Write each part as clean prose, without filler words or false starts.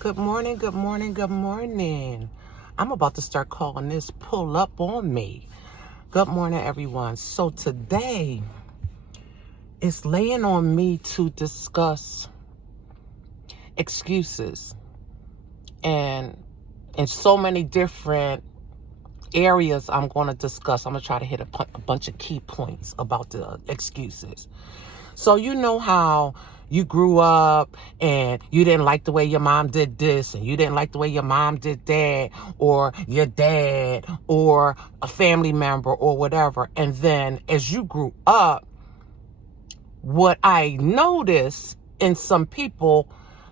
Good morning, good morning, good morning. I'm about to start calling this Pull Up on Me. Good morning, everyone. So today, it's laying on me to discuss excuses and in so many different areas I'm going to discuss. I'm going to try to hit a bunch of key points about the excuses. So you know how you grew up and you didn't like the way your mom did this and you didn't like the way your mom did that, or your dad or a family member or whatever. And then as you grew up, what I noticed in some people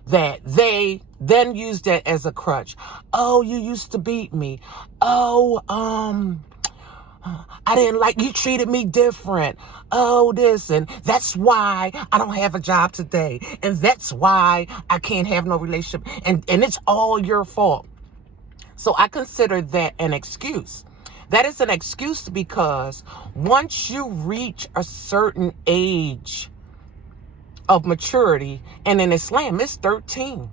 that they then used that as a crutch. Oh, you used to beat me. Oh, I didn't like you treated me different. Oh, this, and that's why I don't have a job today. And that's why I can't have no relationship. And it's all your fault. So I consider that an excuse. That is an excuse because once you reach a certain age of maturity, and in Islam, it's 13.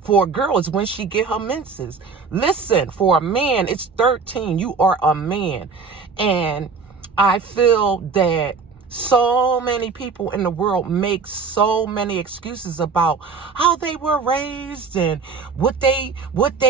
For a girl, it's when she get her menses. Listen, for a man, it's 13. You are a man. And I feel that so many people in the world make so many excuses about how they were raised and what they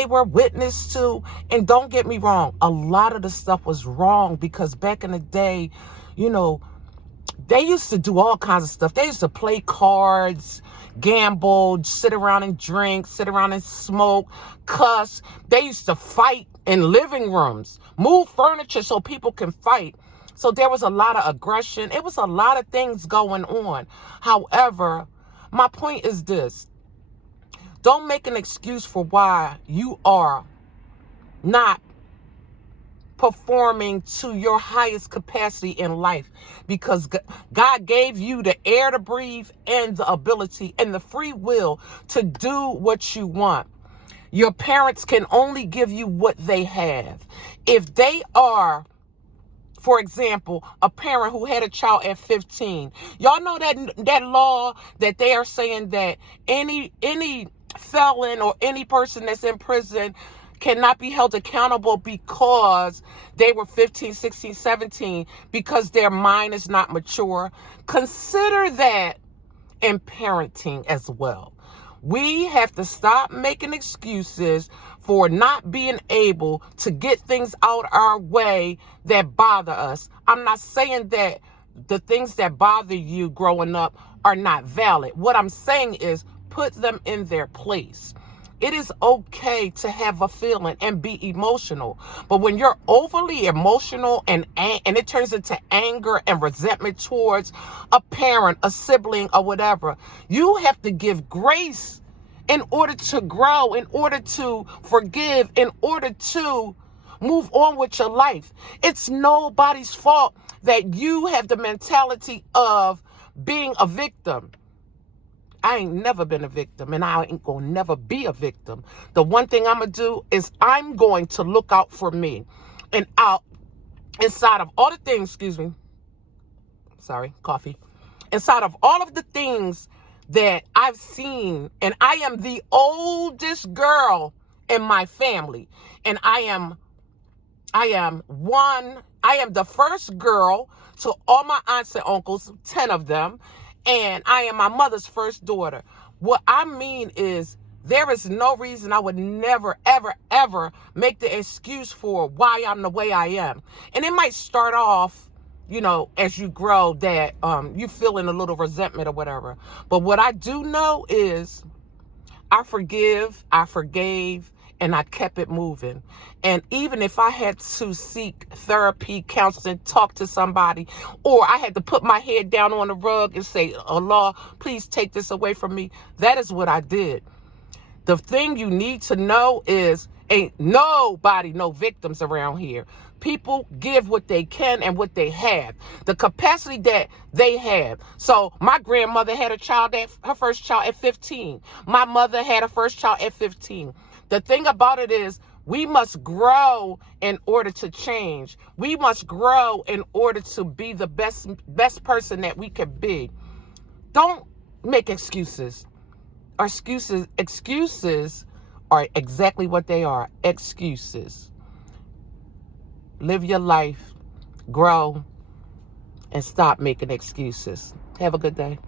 were witness to. And don't get me wrong, a lot of the stuff was wrong because back in the day, they used to do all kinds of stuff. They used to play cards, gamble, sit around and drink, sit around and smoke, cuss. They used to fight in living rooms, move furniture so people can fight. So there was a lot of aggression. It was a lot of things going on. However, my point is this. Don't make an excuse for why you are not performing to your highest capacity in life, because God gave you the air to breathe and the ability and the free will to do what you want. Your parents can only give you what they have. If they are, for example, a parent who had a child at 15, y'all know that law that they are saying that any felon or any person that's in prison cannot be held accountable because they were 15, 16, 17, because their mind is not mature. Consider that in parenting as well. We have to stop making excuses for not being able to get things out our way that bother us. I'm not saying that the things that bother you growing up are not valid. What I'm saying is put them in their place. It is okay to have a feeling and be emotional. But when you're overly emotional and it turns into anger and resentment towards a parent, a sibling, or whatever, you have to give grace in order to grow, in order to forgive, in order to move on with your life. It's nobody's fault that you have the mentality of being a victim. I ain't never been a victim, and I ain't gonna never be a victim. The one thing I'm gonna do is I'm going to look out for me. And out inside of all the things, inside of all of the things that I've seen, and I am the oldest girl in my family, and I am the first girl to all my aunts and uncles, 10 of them, and I am my mother's first daughter. What I mean is there is no reason I would never, ever, ever make the excuse for why I'm the way I am. And it might start off, as you grow that you feeling a little resentment or whatever. But what I do know is I forgive, I forgave, and I kept it moving. And even if I had to seek therapy, counseling, talk to somebody, or I had to put my head down on the rug and say, Allah, please take this away from me, that is what I did. The thing you need to know is ain't nobody, no victims around here. People give what they can and what they have, the capacity that they have. So my grandmother had her first child at 15. My mother had her first child at 15. The thing about it is we must grow in order to change. We must grow in order to be the best person that we can be. Don't make excuses. Excuses are exactly what they are, excuses. Live your life, grow, and stop making excuses. Have a good day.